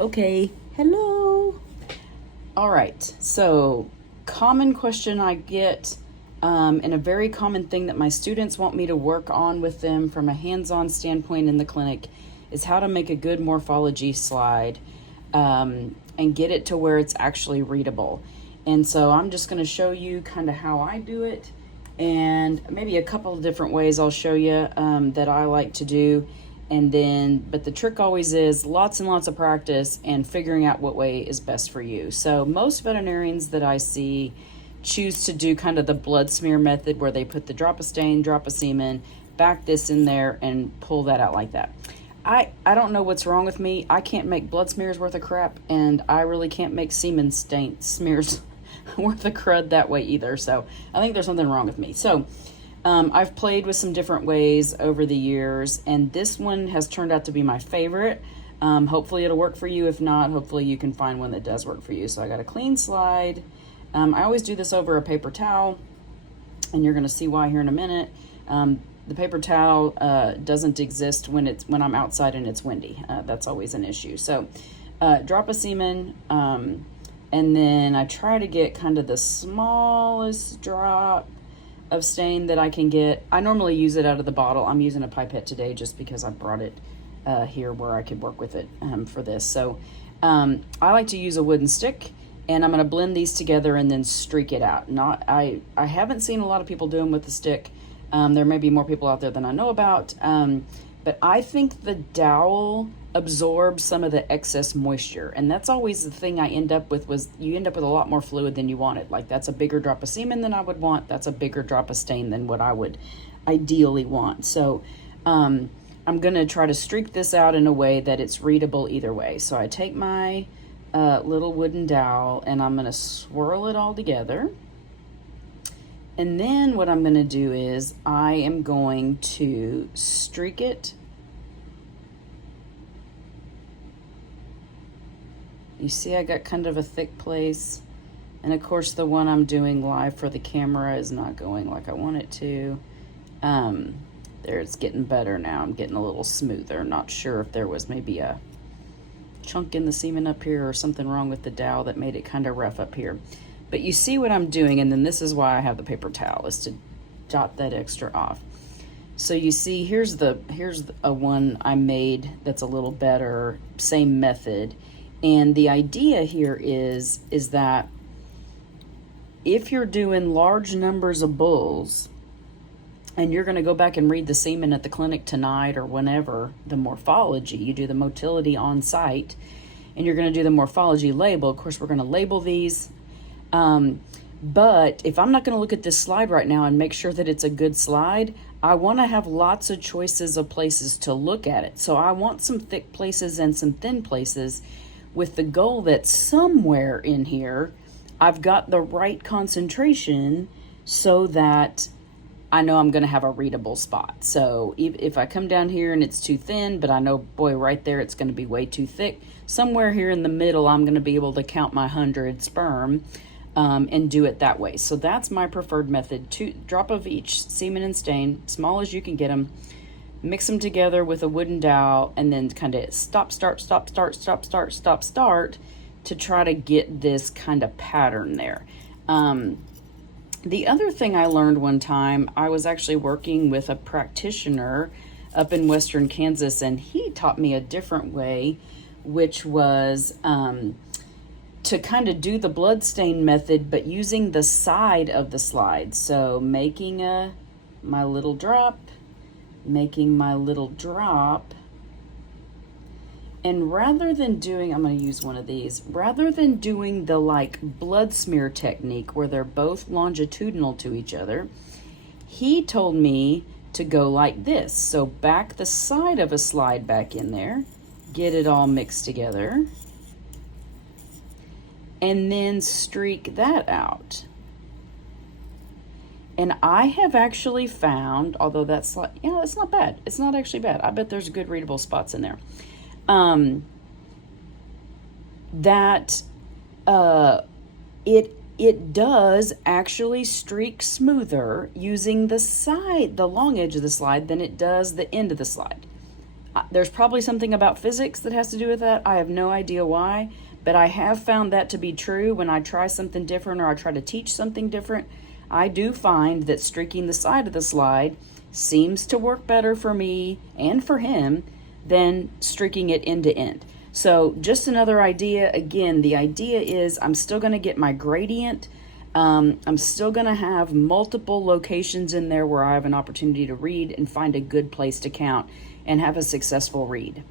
Okay, hello. All right, so common question I get, and a very common thing that my students want me to work on with them from a hands-on standpoint in the clinic is how to make a good morphology slide and get it to where it's actually readable. And so I'm just going to show you kind of how I do it, and maybe a couple of different ways I'll show you that I like to do. And then, but the trick always is lots and lots of practice and figuring out what way is best for you. So most veterinarians that I see choose to do kind of the blood smear method where they put the drop of stain, drop of semen, back this in there and pull that out like that. I don't know what's wrong with me. I can't make blood smears worth of crap, and I really can't make semen stain smears worth of crud that way either. So I think there's something wrong with me. So I've played with some different ways over the years, and this one has turned out to be my favorite. Hopefully it'll work for you. If not, hopefully you can find one that does work for you. So I got a clean slide. I always do this over a paper towel, and you're going to see why here in a minute. The paper towel doesn't exist when I'm outside and it's windy. That's always an issue. So drop of semen, and then I try to get kind of the smallest drop of stain that I can get. I normally use it out of the bottle. I'm using a pipette today just because I brought it here where I could work with it for this. So I like to use a wooden stick, and I'm going to blend these together and then streak it out. I haven't seen a lot of people do them with the stick. There may be more people out there than I know about, but I think the dowel absorbs some of the excess moisture, and that's always the thing I end up with. Was you end up with a lot more fluid than you wanted. Like, that's a bigger drop of semen than I would want. That's a bigger drop of stain than what I would ideally want. So I'm gonna try to streak this out in a way that it's readable either way. So I take my little wooden dowel and I'm gonna swirl it all together, and then what I'm gonna do is I am going to streak it. You see I got kind of a thick place, and of course the one I'm doing live for the camera is not going like I want it to. There, it's getting better now. I'm getting a little smoother. Not sure if there was maybe a chunk in the semen up here or something wrong with the dowel that made it kind of rough up here. But you see what I'm doing, and then this is why I have the paper towel, is to dot that extra off. So you see, here's a one I made that's a little better, same method. And the idea here is that if you're doing large numbers of bulls and you're going to go back and read the semen at the clinic tonight or whenever, the morphology, you do the motility on site, and you're going to do the morphology label. Of course, we're going to label these. But if I'm not going to look at this slide right now and make sure that it's a good slide, I want to have lots of choices of places to look at it. So I want some thick places and some thin places, with the goal that somewhere in here I've got the right concentration so that I know I'm going to have a readable spot. So if I come down here and it's too thin, but I know, boy, right there it's going to be way too thick, somewhere here in the middle I'm going to be able to count my 100 sperm and do it that way. So that's my preferred method. 2 drop of each, semen and stain, small as you can get them. Mix them together with a wooden dowel, and then kind of stop, start to try to get this kind of pattern there. The other thing I learned one time, I was actually working with a practitioner up in Western Kansas, and he taught me a different way, which was to kind of do the blood stain method, but using the side of the slide. So making my little drop, and rather than doing, I'm going to use one of these, rather than doing the like blood smear technique where they're both longitudinal to each other, he told me to go like this. So back the side of a slide back in there, get it all mixed together, and then streak that out. And I have actually found, although that's like, it's not bad. It's not actually bad. I bet there's good readable spots in there. That it does actually streak smoother using the long edge of the slide than it does the end of the slide. There's probably something about physics that has to do with that. I have no idea why, but I have found that to be true when I try something different or I try to teach something different. I do find that streaking the side of the slide seems to work better for me and for him than streaking it end to end. So just another idea. Again, the idea is I'm still going to get my gradient. I'm still going to have multiple locations in there where I have an opportunity to read and find a good place to count and have a successful read.